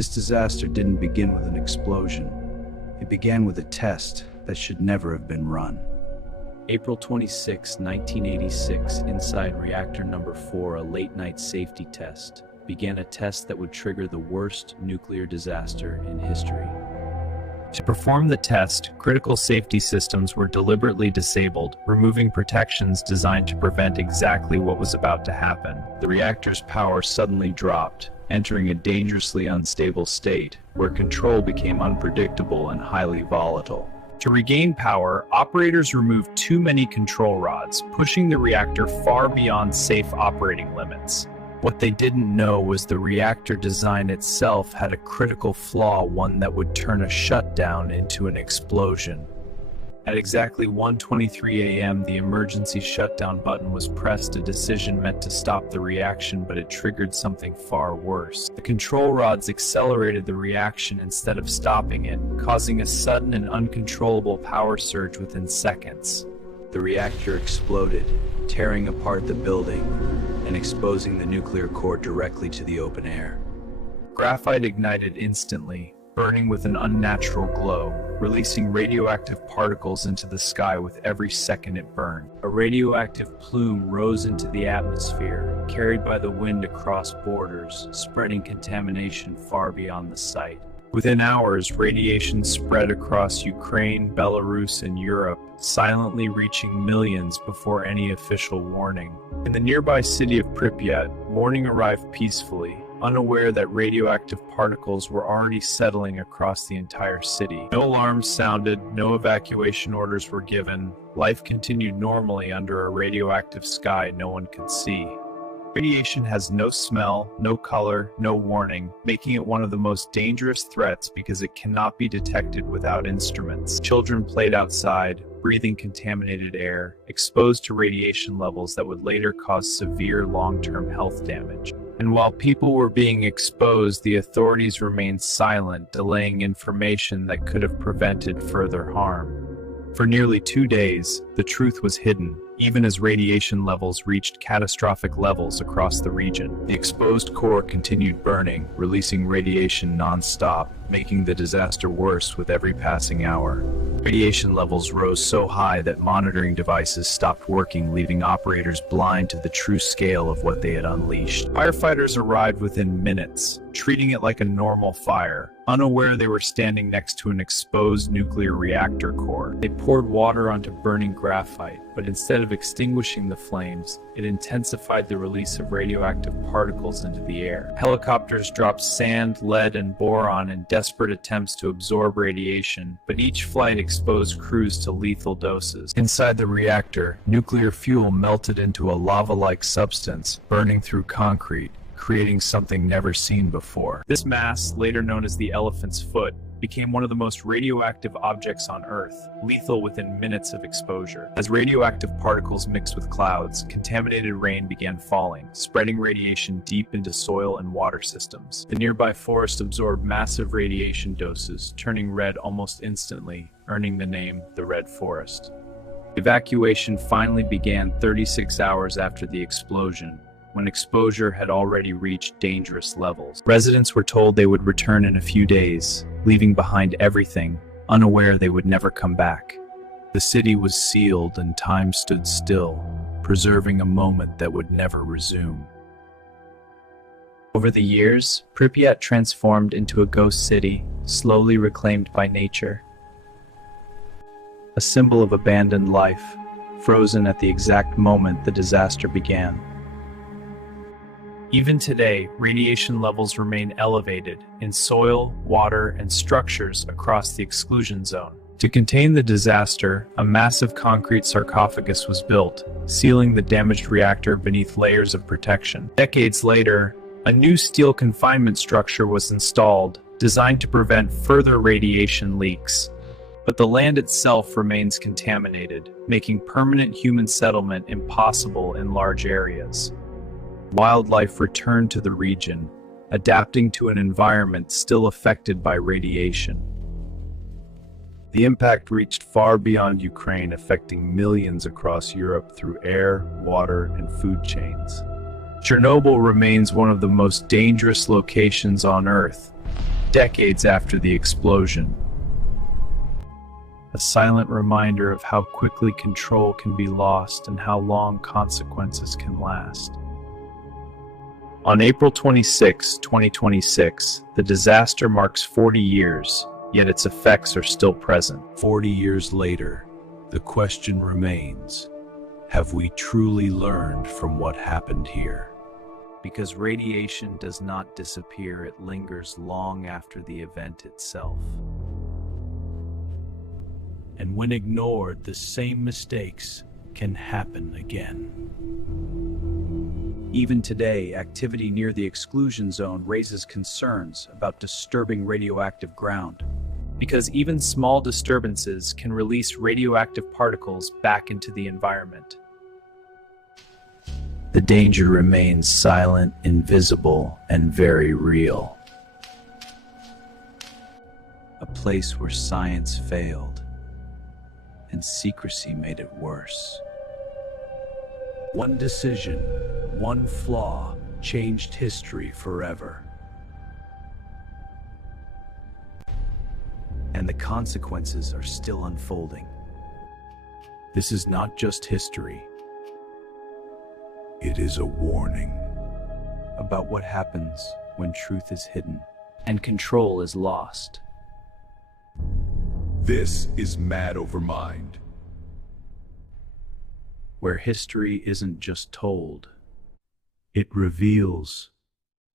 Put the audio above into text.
This disaster didn't begin with an explosion. It began with a test that should never have been run. April 26, 1986, inside reactor number 4, a late-night safety test began, a test that would trigger the worst nuclear disaster in history. To perform the test, critical safety systems were deliberately disabled, removing protections designed to prevent exactly what was about to happen. The reactor's power suddenly dropped, entering a dangerously unstable state, where control became unpredictable and highly volatile. To regain power, operators removed too many control rods, pushing the reactor far beyond safe operating limits. What they didn't know was the reactor design itself had a critical flaw, one that would turn a shutdown into an explosion. At exactly 1:23 a.m., the emergency shutdown button was pressed, a decision meant to stop the reaction, but it triggered something far worse. The control rods accelerated the reaction instead of stopping it, causing a sudden and uncontrollable power surge within seconds. The reactor exploded, tearing apart the building and exposing the nuclear core directly to the open air. Graphite ignited instantly, burning with an unnatural glow, releasing radioactive particles into the sky with every second it burned. A radioactive plume rose into the atmosphere, carried by the wind across borders, spreading contamination far beyond the site. Within hours, radiation spread across Ukraine, Belarus, and Europe, silently reaching millions before any official warning. In the nearby city of Pripyat, morning arrived peacefully, unaware that radioactive particles were already settling across the entire city. No alarms sounded, no evacuation orders were given. Life continued normally under a radioactive sky no one could see. Radiation has no smell, no color, no warning, making it one of the most dangerous threats because it cannot be detected without instruments. Children played outside, breathing contaminated air, exposed to radiation levels that would later cause severe long-term health damage. And while people were being exposed, the authorities remained silent, delaying information that could have prevented further harm. For nearly 2 days, the truth was hidden, even as radiation levels reached catastrophic levels across the region. The exposed core continued burning, releasing radiation non-stop, making the disaster worse with every passing hour. Radiation levels rose so high that monitoring devices stopped working, leaving operators blind to the true scale of what they had unleashed. Firefighters arrived within minutes, treating it like a normal fire, unaware they were standing next to an exposed nuclear reactor core. They poured water onto burning graphite, but instead of extinguishing the flames, it intensified the release of radioactive particles into the air. Helicopters dropped sand, lead, and boron in desperate attempts to absorb radiation, but each flight exposed crews to lethal doses. Inside the reactor, nuclear fuel melted into a lava-like substance, burning through concrete, creating something never seen before. This mass, later known as the elephant's foot, became one of the most radioactive objects on Earth, lethal within minutes of exposure. As radioactive particles mixed with clouds, contaminated rain began falling, spreading radiation deep into soil and water systems. The nearby forest absorbed massive radiation doses, turning red almost instantly, earning the name the Red Forest. Evacuation finally began 36 hours after the explosion, when exposure had already reached dangerous levels. Residents were told they would return in a few days, leaving behind everything, unaware they would never come back. The city was sealed and time stood still, preserving a moment that would never resume. Over the years, Pripyat transformed into a ghost city, slowly reclaimed by nature. A symbol of abandoned life, frozen at the exact moment the disaster began. Even today, radiation levels remain elevated in soil, water, and structures across the exclusion zone. To contain the disaster, a massive concrete sarcophagus was built, sealing the damaged reactor beneath layers of protection. Decades later, a new steel confinement structure was installed, designed to prevent further radiation leaks. But the land itself remains contaminated, making permanent human settlement impossible in large areas. Wildlife returned to the region, adapting to an environment still affected by radiation. The impact reached far beyond Ukraine, affecting millions across Europe through air, water, and food chains. Chernobyl remains one of the most dangerous locations on Earth, decades after the explosion. A silent reminder of how quickly control can be lost and how long consequences can last. On April 26, 2026, the disaster marks 40 years, yet its effects are still present. 40 years later, the question remains, have we truly learned from what happened here? Because radiation does not disappear, it lingers long after the event itself. And when ignored, the same mistakes can happen again. Even today, activity near the exclusion zone raises concerns about disturbing radioactive ground, because even small disturbances can release radioactive particles back into the environment. The danger remains silent, invisible, and very real. A place where science failed and secrecy made it worse. One decision, one flaw, changed history forever. And the consequences are still unfolding. This is not just history. It is a warning about what happens when truth is hidden and control is lost. This is MadOverMind, where history isn't just told, it reveals.